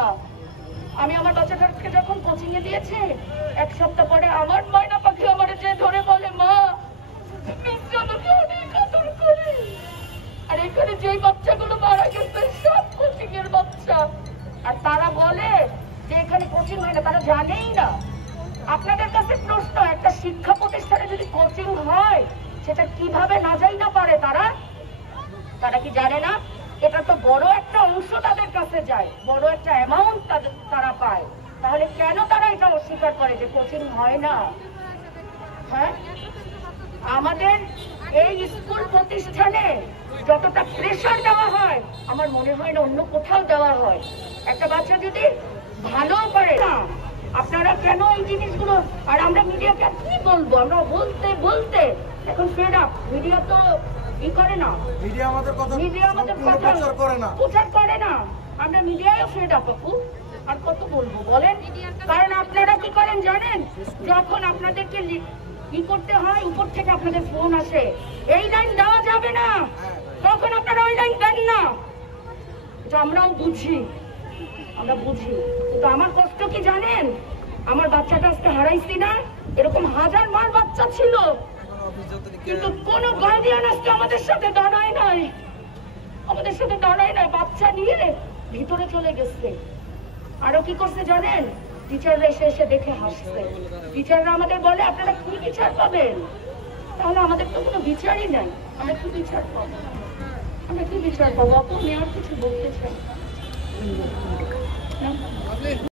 না। আমি আমার বাচ্চাটাকে যখন কোচিং এ দিয়েছি, এক সপ্তাহ পরে আমার ময়না পাখি আমার যে ধরে বলে, মা আমাকে অনেক আদর করে। আর এখানে যে বাচ্চাগুলো মারা গেছে সব কোচিং এর বাচ্চা। আর তারা বলে যে এখানে কোচিং হয় না, তারা জানেই না। আপনাদের কাছে প্রশ্ন, একটা শিক্ষা প্রতিষ্ঠানে যদি কোচিং হয় সেটা কিভাবে না যাই না পারে তারা কি জানে না? এটা তো বড় একটা অংশ তাদের কাছে যায়, বড় একটা অ্যামাউন্ট তারা পায়। তাহলে কেন তারা এটা অস্বীকার করে যে কোচিং হয় না? হ্যাঁ, আমাদের এই স্কুল প্রতিষ্ঠানে যতটা প্রেশার দেওয়া হয় আমার মনে হয় না অন্য কোথাও দেওয়া হয়। একটা বাচ্চা যদি ভালো করে না, আপনারা কেন এই জিনিসগুলো? আর আমরা মিডিয়াকে কি বলবো? আমরা বলতে বলতে এখন ফেড আপ। মিডিয়া তো ই করে না, মিডিয়া আমাদের কথা প্রচার করে না। আমরা মিডিয়ায় ফেড আপ আপু। আর কত বলবো বলেন? কারণ আপনারা কি করেন জানেন, যখন আপনাদেরকে কি করতে হয়, উপর থেকে আপনাদের ফোন আসে, এই লাইন দেওয়া যাবে না, তখন আপনারা ওই লাইন দেন না। এটা আমরাও বুঝি, আমরা বুঝি। কিন্তু আমার কষ্ট কি জানেন? আমার বাচ্চাটা আজকে হারাইছি না, এরকম হাজার মার বাচ্চা ছিল, কিন্তু কোন গার্ডিয়ান আজকে আমাদের সাথে দাঁড়ায় নাই, আমাদের সাথে দাঁড়ায় নাই। বাচ্চা নিয়ে ভিতরে চলে গেছে। আরো কি করছে জানেন? টিচাররা এসে দেখে হাসছে। টিচাররা আমাদের বলে, আপনারা কি বিচার পাবেন? তাহলে আমাদের তো কোনো বিচারই নাই, আমরা কি বিচার পাবো? আমরা কি বিচার পাবো? আপনি আর কিছু বলতে চাই?